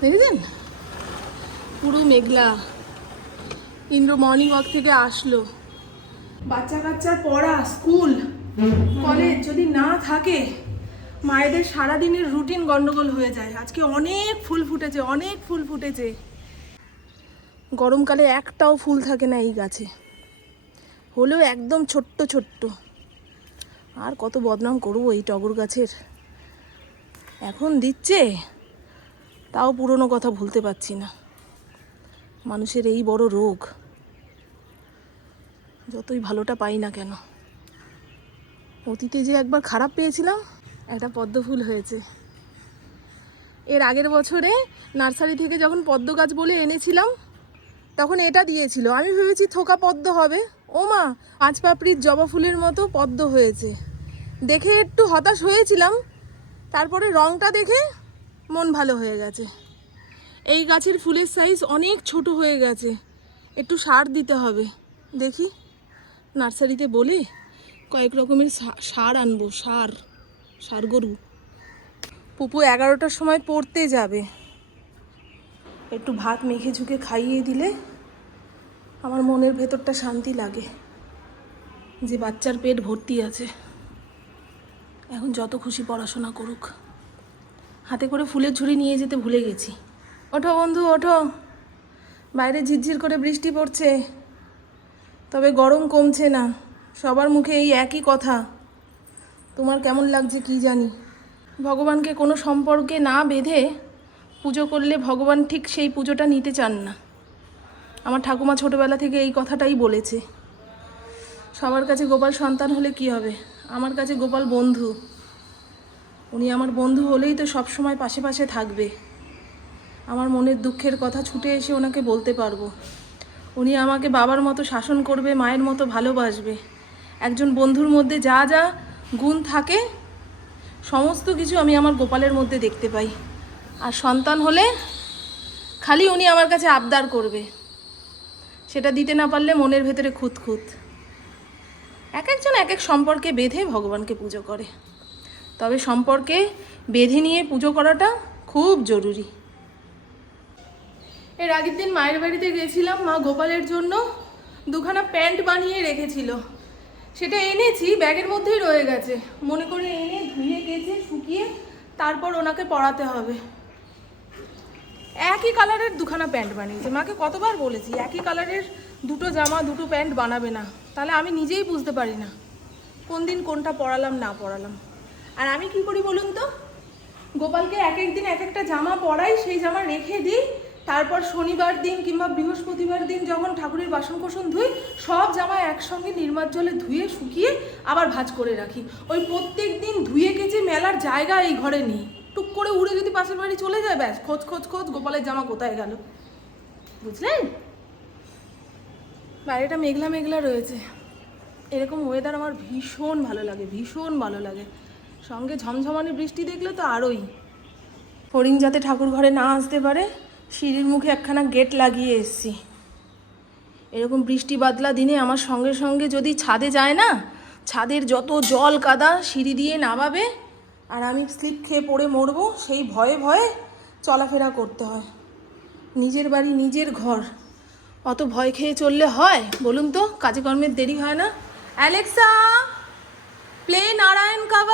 দেখেছেন পুরো মেঘলা। Indra morning walk থেকে আসলো। বাচ্চা কাচ্চার পড়া স্কুল কলেজ যদি না থাকে, মায়েদের সারাদিনের রুটিন গন্ডগোল হয়ে যায়। আজকে অনেক ফুল ফুটেছে, অনেক ফুল ফুটেছে। গরমকালে একটাও ফুল থাকে না এই গাছে। হলেও একদম ছোট্ট ছোট্ট। আর কত বদনাম করব এই টগর গাছের? এখন দিচ্ছে? তাও পুরনো কথা ভুলতে পারছি না। মানুষের এই বড় রোগ, যতই ভালোটা পাই না কেন। অতীতে যে একবার খারাপ পেয়েছিলাম, একটা পদ্ম ফুল হয়েছে। এর আগের বছরে নার্সারি থেকে যখন পদ্ম গাছ বলে এনেছিলাম, তখন এটা দিয়েছিল। আমি ভেবেছি থোকা পদ্ম হবে। ও মা, পাঁচ পাপড়ির জবা ফুলের মতো পদ্ম হয়েছে। দেখে একটু হতাশ হয়েছিলাম। তারপরে রংটা দেখে মন ভালো হয়ে গেছে। এই গাছের ফুলের সাইজ অনেক ছোট হয়ে গেছে। একটু সার দিতে হবে। দেখি। নার্সারিতে বলে কয়েক রকমের সার আনব, সার সার গরু। পুপু এগারোটার সময় পড়তে যাবে। একটু ভাত মেখে ঝুঁকে খাইয়ে দিলে আমার মনের ভেতরটা শান্তি লাগে। যে বাচ্চার পেট ভর্তি আছে। এখন যত খুশি পড়াশোনা করুক। হাতে করে ফুলের ঝুড়ি নিয়ে যেতে ভুলে গেছি। ওঠো বন্ধু, ওঠো। বাইরে ঝিরঝির করে বৃষ্টি পড়ছে। তবে গরম কমছে না। সবার মুখে এই একই কথা। তোমার কেমন লাগছে কি জানি। ভগবানকে কোনো সম্পর্কে না বেঁধে পুজো করলে ভগবান ঠিক সেই পুজোটা নিতে চান না। আমার ঠাকুমা ছোটবেলা থেকে এই কথাটাই বলেছে। সবার কাছে গোপাল সন্তান হলে কি হবে? আমার কাছে গোপাল বন্ধু। উনি আমার বন্ধু হলেই তো সব সময় পাশে পাশে থাকবে। আমার মনের দুঃখের কথা ছুটে এসে ওনাকে বলতে পারব। উনি আমাকে বাবার মতো শাসন করবে, মায়ের মতো ভালোবাসবে। একজন বন্ধুর মধ্যে যা যা গুণ থাকে, সমস্ত কিছু আমি আমার গোপালের মধ্যে দেখতে পাই। আর সন্তান হলে খালি উনি আমার কাছে আবদার করবে। সেটা দিতে না পারলে মনের ভেতরে খুঁতখুত। এক একজন এক এক সম্পর্কে বেঁধে ভগবানকে পুজো করে। তবে সম্পর্কে বেঁধে নিয়ে পুজো করাটা খুব জরুরি। এর আগের দিন মায়ের বাড়িতে গেছিলাম, মা গোপালের জন্য দুখানা প্যান্ট বানিয়ে রেখেছিল। সেটা এনেছি, ব্যাগের মধ্যেই রয়ে গেছে। মনে করে এনে ধুয়ে গেছে, শুকিয়ে তারপর ওনাকে পরাতে হবে। একই কালারের দুখানা প্যান্ট বানিয়েছে। মাকে কতবার বলেছি, একই কালারের দুটো জামা, দুটো প্যান্ট বানাবে না। তাহলে আমি নিজেই বুঝতে পারি না। কোন দিন কোনটা পরালাম, না পরালাম। আর আমি কি করি বলুন তো? গোপালকে এক এক দিন এক একটা জামা পরাই, সেই জামা রেখে দিই। তারপর শনিবার দিন কিংবা বৃহস্পতিবার দিন যখন ঠাকুরের বাসন কোসন ধুই, সব জামা একসঙ্গে নির্মাত জলে ধুয়ে, শুকিয়ে আবার ভাঁজ করে রাখি। ওই প্রত্যেক দিন ধুয়ে কেচে মেলার জায়গা এই ঘরে নেই। টুক করে উড়ে যদি পাশের বাড়ি চলে যায়, ব্যাস, খোঁজ খোঁজ খোঁজ গোপালের জামা কোথায় গেল? বুঝলেন? বাইরেটা মেঘলা মেঘলা রয়েছে। এরকম ওয়েদার আমার ভীষণ ভালো লাগে, ভীষণ ভালো লাগে। সঙ্গে ঝমঝমানি বৃষ্টি দেখলে তো আরোই। ফড়িং যাতে ঠাকুর ঘরে না আসতে পারে, সিঁড়ির মুখে একখানা গেট লাগিয়ে এসছি। এরকম বৃষ্টি বাদলা দিনে আমার সঙ্গে সঙ্গে যদি ছাদে যায় না, ছাদের যত জল কাদা সিঁড়ি দিয়ে নামাবে, আর আমি স্লিপ খেয়ে পড়ে মরবো, সেই ভয়ে ভয়ে চলাফেরা করতে হয়। নিজের বাড়ি, নিজের ঘর। অত ভয় খেয়ে চললে হয়? বলুন তো, কাজে কর্মের দেরি হয় না? অ্যালেক্সা! প্লে নারায়ণ কাবাজ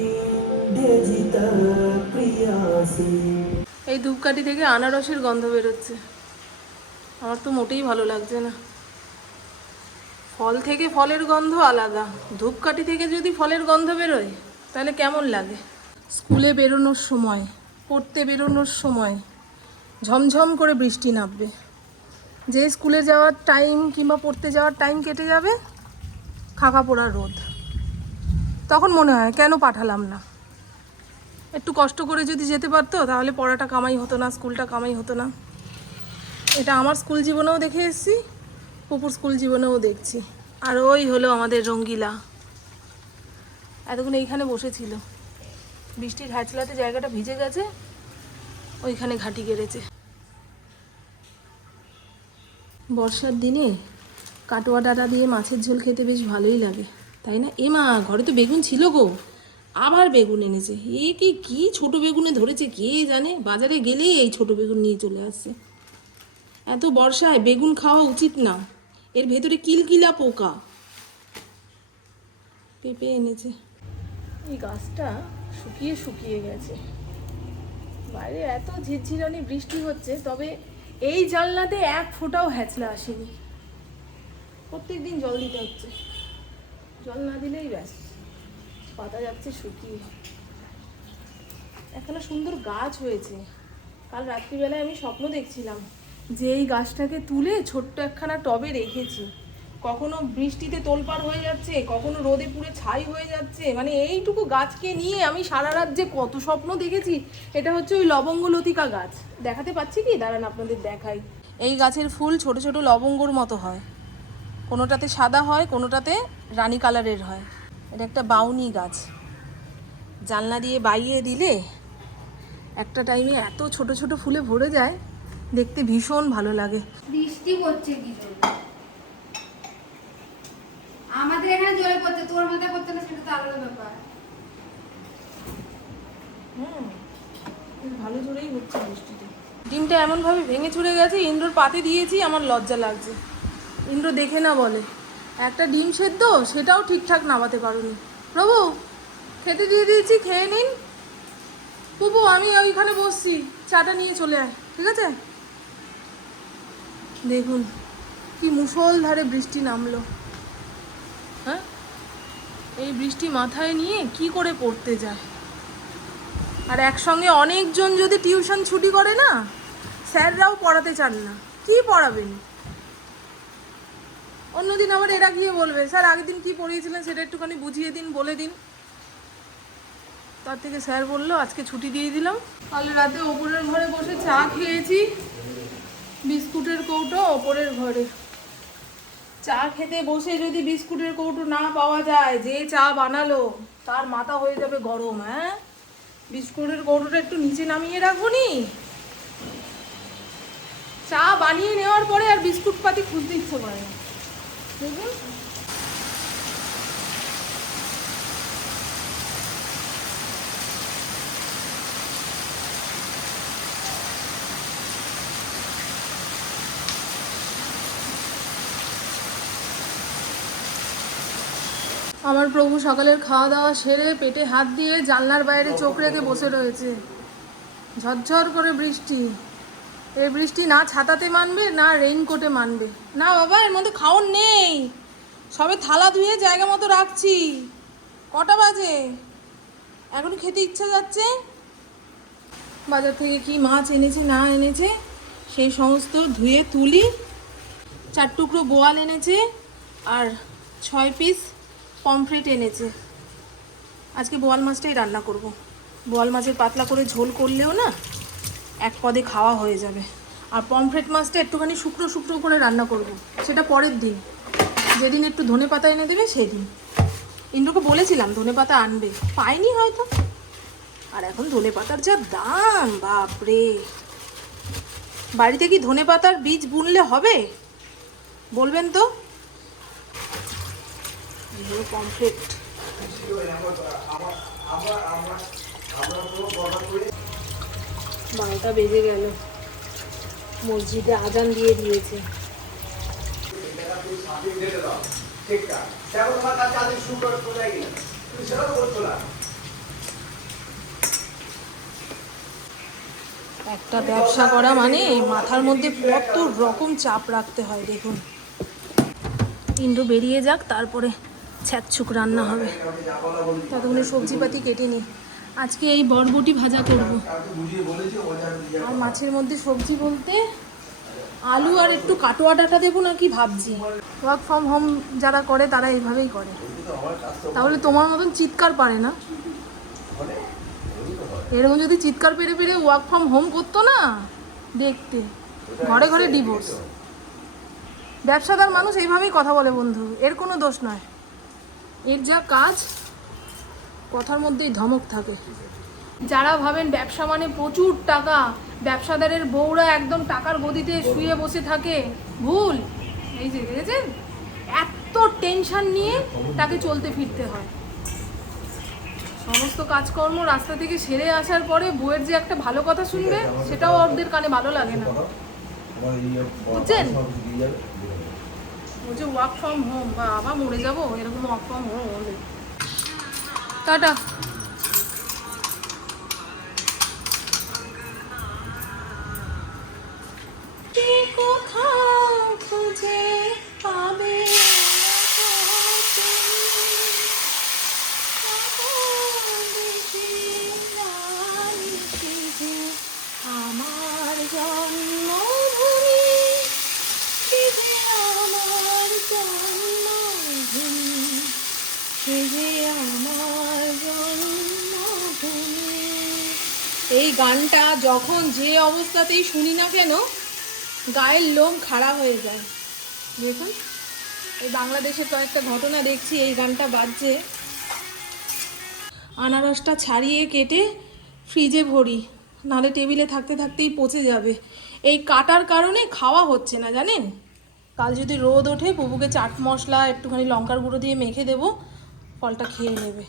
এই ধূপকাঠি থেকে আনারসের গন্ধ বেরোচ্ছে। আমার তো মোটেই ভালো লাগছে না। ফল থেকে ফলের গন্ধ আলাদা। ধূপকাঠি থেকে যদি ফলের গন্ধ বেরোয়, তাহলে কেমন লাগে? স্কুলে বেরোনোর সময়, পড়তে বেরোনোর সময় ঝমঝম করে বৃষ্টি নামবে। যে স্কুলে যাওয়ার টাইম কিংবা পড়তে যাওয়ার টাইম কেটে যাবে, খাকা পোড়া রোদ। তখন মনে হয়, কেন পাঠালাম না? একটু কষ্ট করে যদি যেতে পারতো, তাহলে পড়াটা কামাই হতো না, স্কুলটা কামাই হতো না। এটা আমার স্কুল জীবনেও দেখে এসেছি, পুপুর স্কুল জীবনেও দেখছি। আর ওই হলো আমাদের রঙ্গিলা। এতক্ষণ এইখানে বসেছিল। বৃষ্টির হ্যাচলাতে জায়গাটা ভিজে গেছে, ওইখানে ঘাটি গেড়েছে বর্ষার দিনে কাটোয়া ডাটা দিয়ে মাছের ঝোল খেতে বেশ ভালোই লাগে, তাই না? এ মা, ঘরে তো বেগুন ছিল গো। আবার বেগুন এনেছে। এ কি কি ছোট বেগুনে ধরেছে কে জানে? বাজারে গেলে এই ছোট বেগুন নিয়ে চলে আসছে এত বর্ষায় বেগুন খাওয়া উচিত না। এর ভেতরে কিলকিলা পোকা। পেঁপে এনেছে। এই গাছটা শুকিয়ে শুকিয়ে গেছে। বাইরে এত ঝিরঝিরানি বৃষ্টি হচ্ছে, তবে এই জানলাতে এক ফোঁটাও হ্যাচলা আসেনি। প্রত্যেক দিন জল দিতে হচ্ছে। জল না দিলেই ব্যাস। পাতা যাচ্ছে, শুকিয়ে। একখানা সুন্দর গাছ হয়েছে। কাল রাত্রিবেলায় আমি স্বপ্ন দেখছিলাম যে এই গাছটাকে তুলে ছোট্ট একখানা টবে রেখেছি। কখনো বৃষ্টিতে তোলপাড় হয়ে যাচ্ছে, কখনো রোদে পুড়ে ছাই হয়ে যাচ্ছে। মানে এইটুকু গাছকে নিয়ে আমি সারা রাত যে কত স্বপ্ন দেখেছি, এটা হচ্ছে ওই লবঙ্গ লতিকা গাছ। দেখাতে পাচ্ছি কি? দাঁড়ান আপনাদের দেখাই। এই গাছের ফুল ছোট ছোট লবঙ্গর মতো হয়। কোনোটাতে সাদা হয়, কোনোটাতে রানী কালারের হয়। এটা একটা বাউনি গাছ। জানলা দিয়ে বাইয়ে দিলে একটা টাইমে এত ছোট ছোট ফুলে ভরে যায় দেখতে ভীষণ ভালো লাগে। বৃষ্টি পড়ছে আমাদের এখানে পড়ছে তোর মাথায় পড়ছে না সেটা তো আলাদা ব্যাপার। হুম ভালো জোরেই হচ্ছে বৃষ্টিটা। ডিমটা এমনভাবে ভেঙে চুরে গেছে ইন্দ্রর পাতে দিয়েছি আমার লজ্জা লাগছে। ইন্দ্র দেখে না বলে। একটা ডিম সেদ্ধ? সেটাও ঠিকঠাক নামাতে পারোনি। প্রভু, খেতে দিয়ে দিয়েছি, খেয়ে নিন। পুপু, আমি ওইখানে বসছি। চাটা নিয়ে চলে আয়, ঠিক আছে? দেখুন, কি মুষলধারে বৃষ্টি নামলো। হ্যাঁ? এই বৃষ্টি মাথায় নিয়ে কি করে পড়তে যায়? আর একসঙ্গে অনেকজন যদি টিউশন ছুটি করে না, স্যাররাও পড়াতে চান না। কি পড়াবেন? অন্যদিন আবার এরা গিয়ে বলবে, স্যার, আগের দিন কি পড়িয়েছিলেন সেটা একটুখানি বুঝিয়ে দিন, বলে দিন। তার থেকে স্যার বলল, আজকে ছুটি দিয়ে দিলাম। কাল রাতে ওপরের ঘরে বসে চা খেয়েছি, বিস্কুটের কৌটো ওপরের ঘরে। চা খেতে বসে যদি বিস্কুটের কৌটো না পাওয়া যায়, যে চা বানালো, তার মাথা হয়ে যাবে গরম হ্যাঁ? বিস্কুটের কৌটোটা একটু নিচে নামিয়ে রাখব নি? চা বানিয়ে নেওয়ার পরে আর বিস্কুট পাতি খুঁজতে ইচ্ছে করে না। আমার প্রভু সকালের খাওয়া দাওয়া সেরে পেটে হাত দিয়ে জানলার বাইরে চোখ রেখে বসে রয়েছে। ঝরঝর করে বৃষ্টি। এই বৃষ্টি না ছাতাতে মানবে, না রেইনকোটে মানবে। না বাবা, এর মধ্যে খাওয়ার নেই। সবে থালা ধুয়ে জায়গা মতো রাখছি। কটা বাজে? এখন খেতে ইচ্ছা যাচ্ছে? বাজার থেকে কি মাছ এনেছে, না এনেছে? সেই সমস্ত ধুয়ে তুলি। চার টুকরো বোয়াল এনেছে আর ছয় পিস পমফ্রেট এনেছে। আজকে বোয়াল মাছটাই রান্না করব। বোয়াল মাছের পাতলা করে ঝোল করলেও না এক পদে খাওয়া হয়ে যাবে। আর পমফ্রেট মাছটা একটুখানি শুকনো শুকনো করে রান্না করব। সেটা পরের দিন। যেদিন একটু ধনে পাতা এনে দেবে, সেদিন। ইন্দ্রকে বলেছিলাম ধনে পাতা আনবে। পাইনি হয়তো। আর এখন ধনে পাতার যা দাম, বাপরে! বাড়িতে কি ধনে পাতার বীজ বুনলে হবে? বলবেন তো? পমফ্রেট। বারোটা বেজে গেল। মসজিদে আজান দিয়ে দিয়েছে। একটা ব্যবসা করা মানে মাথার মধ্যে কত রকম চাপ রাখতে হয়, দেখুন। ইন্দ্র বেরিয়ে যাক, তারপরে ছ্যাঁচছুক রান্না হবে। ততক্ষণে সবজিপাতি কেটে নিই। আজকে এই বরবটি ভাজা করব। আর মাছের মধ্যে সবজি বলতে আলু আর একটু কাটোয়া ডাটা দেবো নাকি ভাবছি। ওয়ার্ক ফ্রম হোম যারা করে, তারা এইভাবেই করে। তাহলে তোমার মতন চিৎকার পারে না। এরকম যদি চিৎকার পেরে পেরে ওয়ার্ক ফ্রম হোম করতো না, দেখতে। ঘরে ঘরে ডিভোর্স ব্যবসাদার মানুষ এইভাবেই কথা বলে বন্ধু, এর কোনো দোষ নয়। এর যা কাজ কথার মধ্যেই ধমক থাকে। যারা ভাবেন ব্যবসা মানে প্রচুর টাকা, ব্যবসাদারের বউরা একদম টাকার গদিতে শুয়ে বসে থাকে, ভুল। এই যে দেখেছেন? এত টেনশন নিয়ে তাকে চলতে ফিরতে হয়। সমস্ত কাজকর্ম রাস্তা থেকে সেরে আসার পরে বউয়ের যে একটা ভালো কথা শুনবে, সেটাও ওদের কানে ভালো লাগে না। বুঝছেন? বলছে ওয়ার্ক ফ্রম হোম বা আবার মরে যাব, এরকম ওয়ার্ক ফ্রম হোম টাটা যখন যে অবস্থাতেই শুনি না কেন, গায়ের লোম খাড়া হয়ে যায়। দেখুন, এই বাংলাদেশের কয়েকটা ঘটনা দেখছি, এই গানটা বাজছে। আনারসটা ছাড়িয়ে কেটে ফ্রিজে ভরি, নাহলে টেবিলে থাকতে থাকতেই পচে যাবে। এই কাটার কারণে খাওয়া হচ্ছে না, জানেন? কাল যদি রোদ ওঠে, বুবুকে চাট মশলা, একটুখানি লঙ্কার গুঁড়ো দিয়ে মেখে দেবো, ফলটা খেয়ে নেবে।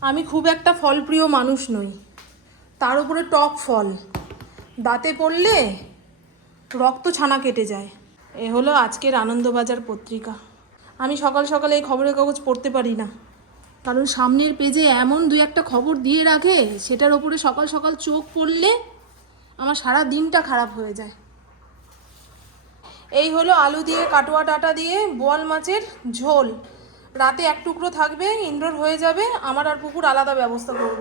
আমি খুব একটা ফলপ্রিয় মানুষ নই। তার উপরে টক ফল। দাঁতে পড়লে রক্ত ছানা কেটে যায়। এ হলো আজকের আনন্দবাজার পত্রিকা। আমি সকাল সকাল এই খবরের কাগজ পড়তে পারি না। কারণ সামনের পেজে এমন দুই একটা খবর দিয়ে রাখে, সেটার ওপরে সকাল সকাল চোখ পড়লে আমার সারা দিনটা খারাপ হয়ে যায়। এই হলো আলু দিয়ে কাটোয়া ডাটা দিয়ে বোয়াল মাছের ঝোল। রাতে এক টুকরো থাকবে, ইন্দ্রর হয়ে যাবে, আমার আর পুকুর আলাদা ব্যবস্থা করব।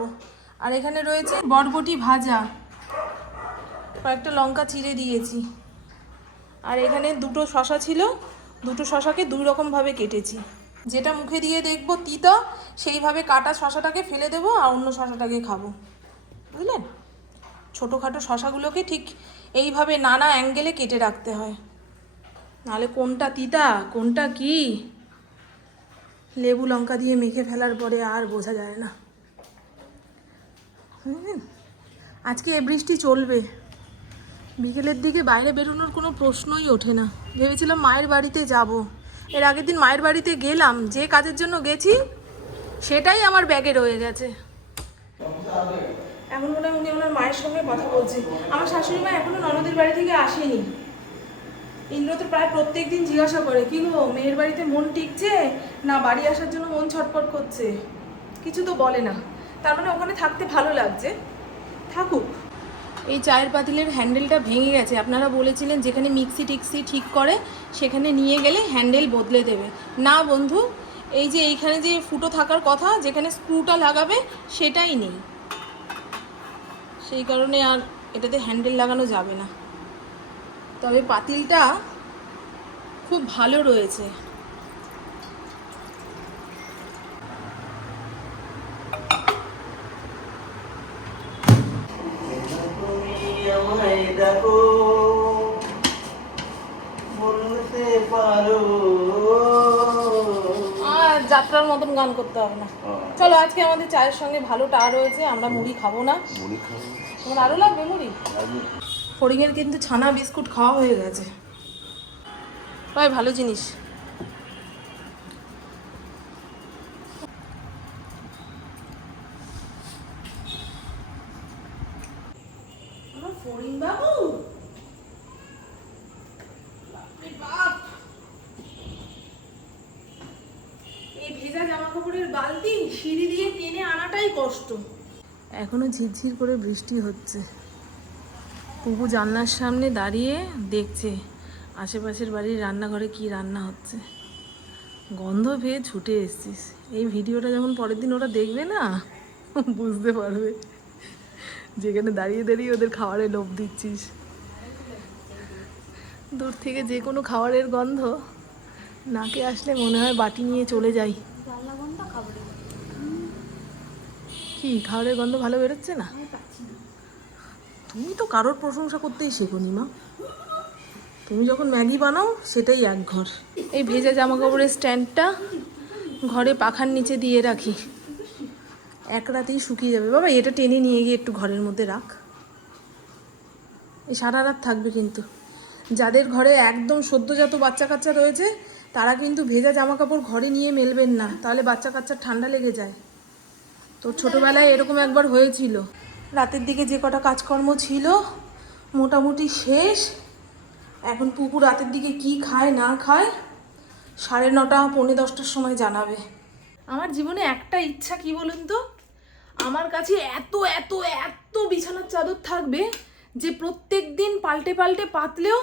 আর এখানে রয়েছে বরবটি ভাজা। কয়েকটা লঙ্কা চিড়ে দিয়েছি। আর এখানে দুটো শশা ছিল। দুটো শশাকে দুই রকমভাবে কেটেছি। যেটা মুখে দিয়ে দেখব তিতা, সেইভাবে কাটা শশাটাকে ফেলে দেবো আর অন্য শশাটাকে খাব। বুঝলেন? ছোটোখাটো শশাগুলোকে ঠিক এইভাবে নানা অ্যাঙ্গেলে কেটে রাখতে হয়। নাহলে কোনটা তিতা, কোনটা কি? লেবু লঙ্কা দিয়ে মেখে ফেলার পরে আর বোঝা যায় না। বুঝলেন আজকে এ বৃষ্টি চলবে। বিকেলের দিকে বাইরে বেরোনোর কোনো প্রশ্নই ওঠে না। ভেবেছিলাম মায়ের বাড়িতে যাব। এর আগের দিন মায়ের বাড়িতে গেলাম। যে কাজের জন্য গেছি, সেটাই আমার ব্যাগে রয়ে গেছে। এমন মনে হয় উনি ওনার মায়ের সঙ্গে কথা বলছে। আমার শাশুড়ি মা এখনও ননদের বাড়ি থেকে আসেনি। ইন্দ্র তো প্রায় প্রত্যেক দিন জিজ্ঞাসা করে, কি গো, মেয়ের বাড়িতে মন টিকছে? না বাড়ি আসার জন্য মন ছটফট করছে? কিছু তো বলে না। তার মানে ওখানে থাকতে ভালো লাগছে। থাকুক। এই চায়ের পাতিলের হ্যান্ডেলটা ভেঙে গেছে। আপনারা বলেছিলেন যেখানে মিক্সি টিক্সি ঠিক করে, সেখানে নিয়ে গেলে হ্যান্ডেল বদলে দেবে। না বন্ধু, এই যে এইখানে যে ফুটো থাকার কথা, যেখানে স্ক্রুটা লাগাবে, সেটাই নেই। সেই কারণে আর এটাতে হ্যান্ডেল লাগানো যাবে না। তবে পাতিলটা খুব ভালো রয়েছে। মতন গান করতে হবে না। চলো আজকে আমাদের চায়ের সঙ্গে ভালো টা রয়েছে আমরা মুড়ি খাব না। মুড়ি খাব। তোমার আরও লাগবে মুড়ি? ফড়িংয়ের কিন্তু ছানা বিস্কুট খাওয়া হয়ে গেছে। ভাই ভালো জিনিস আমার ফড়িং বাবু বাপরে বাপ এই ভেজা জামা কাপড়ের বালতি সিঁড়ি দিয়ে টেনে আনাটাই কষ্ট এখনও ঝিরঝির করে বৃষ্টি হচ্ছে। পুকু জানলার সামনে দাঁড়িয়ে দেখছে আশেপাশের বাড়ির রান্নাঘরে কি রান্না হচ্ছে। গন্ধ পেয়ে ছুটে এসছিস। এই ভিডিওটা যখন পরের দিন ওরা দেখবে না, বুঝতে পারবে যেখানে দাঁড়িয়ে দাঁড়িয়ে ওদের খাবারে লোভ দিচ্ছিস। দূর থেকে যে কোনো খাবারের গন্ধ নাকে আসলে মনে হয় বাটি নিয়ে চলে যাই। কি খাবারের গন্ধ ভালো বেরোচ্ছে না? তুমি তো কারোর প্রশংসা করতেই শেখোনি, মা। তুমি যখন ম্যাগি বানাও, সেটাই এক ঘর। এই ভেজা জামা কাপড়ের স্ট্যান্ডটা ঘরে পাখার নিচে দিয়ে রাখি। এক রাতেই শুকিয়ে যাবে। বাবা, এটা টেনে নিয়ে গিয়ে একটু ঘরের মধ্যে রাখ। এই সারা রাত থাকবে কিন্তু। যাদের ঘরে একদম সদ্যজাত বাচ্চা কাচ্চা রয়েছে, তারা কিন্তু ভেজা জামা কাপড় ঘরে নিয়ে মেলবেন না। তাহলে বাচ্চা কাচ্চার ঠান্ডা লেগে যায়। তো ছোটোবেলায় এরকম একবার হয়েছিল। রাতের দিকে যে কটা কাজকর্ম ছিল, মোটামুটি শেষ। এখন পুকুর রাতের দিকে কি খায়, না খায়, সাড়ে নটা, পৌনে দশটার সময় জানাবে। আমার জীবনে একটা ইচ্ছা কি বলুন তো? আমার কাছে এত এত এত বিছানার চাদর থাকবে যে প্রত্যেক দিন পাল্টে পাল্টে পাতলেও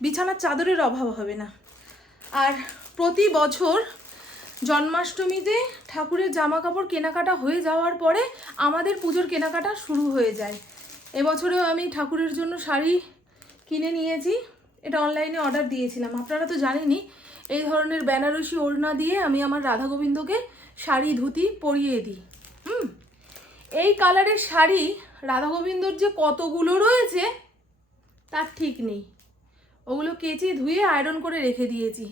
বিছানার চাদরের অভাব হবে না। আর প্রতি বছর জন্মাষ্টমীতে ঠাকুরের জামা কাপড় কেনাকাটা হয়ে যাওয়ার পরে আমাদের পুজোর কেনাকাটা শুরু হয়ে যায়। এবছরেও আমি ঠাকুরের জন্য শাড়ি কিনে নিয়েছি। এটা অনলাইনে অর্ডার দিয়েছিলাম। আপনারা তো জানেনই, এই ধরনের বেনারসি ওড়না দিয়ে আমি আমার রাধা গোবিন্দকে শাড়ি ধুতি পরিয়ে দিই। হুম? এই কালারের শাড়ি রাধা গোবিন্দর যে কতগুলো রয়েছে, তার ঠিক নেই। ওগুলো কেচে ধুয়ে আয়রন করে রেখে দিয়েছি।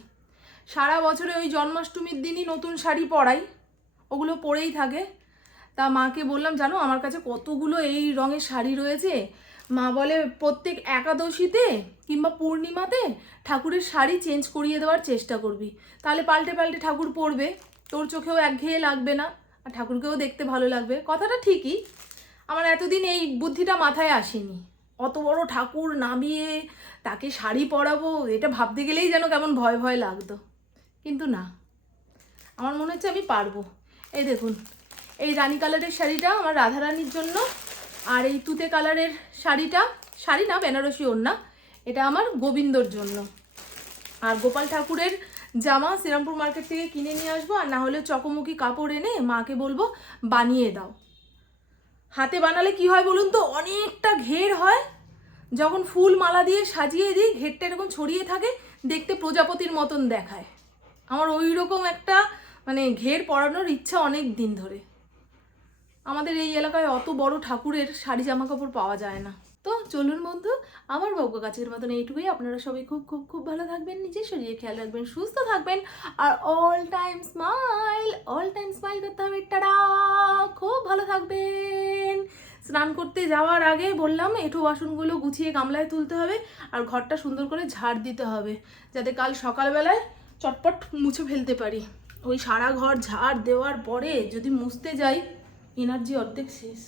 সারা বছরে ওই জন্মাষ্টমীর দিনই নতুন শাড়ি পরাই। ওগুলো পরেই থাকে। তা মাকে বললাম, জানো, আমার কাছে কতগুলো এই রঙের শাড়ি রয়েছে। মা বলে, প্রত্যেক একাদশীতে কিংবা পূর্ণিমাতে ঠাকুরের শাড়ি চেঞ্জ করিয়ে দেওয়ার চেষ্টা করবি। তাহলে পাল্টে পাল্টে ঠাকুর পরবে। তোর চোখেও একঘেয়ে লাগবে না, আর ঠাকুরকেও দেখতে ভালো লাগবে। কথাটা ঠিকই। আমার এতদিন এই বুদ্ধিটা মাথায় আসেনি। অত বড় ঠাকুর নামিয়ে তাকে শাড়ি পরাবো, এটা ভাবতে গেলেই যেন কেমন ভয় ভয় লাগতো। কিন্তু না। আমার মনে হচ্ছে আমি পারব। এই দেখুন, এই রানী কালারের শাড়িটা আমার রাধারানীর জন্য, আর এই তুতে কালারের শাড়িটা, শাড়ি না, বেনারসি ওড়না, এটা আমার গোবিন্দর জন্য। আর গোপাল ঠাকুরের জামা শ্রীরামপুর মার্কেট থেকে কিনে নিয়ে আসব, আর না হলে চকমুকি কাপড় এনে মাকে বলব, বানিয়ে দাও। হাতে বানালে কি হয় বলুন তো, অনেকটা ঘের হয়। যখন ফুল মালা দিয়ে সাজিয়ে দিই, ঘেরটা এরকম ছড়িয়ে থাকে, দেখতে প্রজাপতির মতন দেখায়। আমার ওই রকম একটা মানে ঘের পরানোর ইচ্ছা অনেক দিন ধরে। আমাদের এই এলাকায় অত বড় ঠাকুরের শাড়ি জামা কাপড় পাওয়া যায় না। তো চলুন বন্ধু, আমার বজ্ঞ গাছের মতন এইটুকুই। আপনারা সবাই খুব খুব খুব ভালো থাকবেন, নিজের শরীরে খেয়াল রাখবেন, সুস্থ থাকবেন। আর all time smile all time smile করতে হবে। খুব ভালো থাকবেন। স্নান করতে যাওয়ার আগে বললাম, এঁঠো বাসনগুলো গুছিয়ে গামলায় তুলতে হবে। আর ঘরটা সুন্দর করে ঝাড় দিতে হবে। যাতে কাল সকালবেলায় চটপট মুছে ফেলতে পারি। ওই সারা ঘর ঝাড় দেওয়ার পরে যদি মুছতে যাই এনার্জি অর্ধেক শেষ।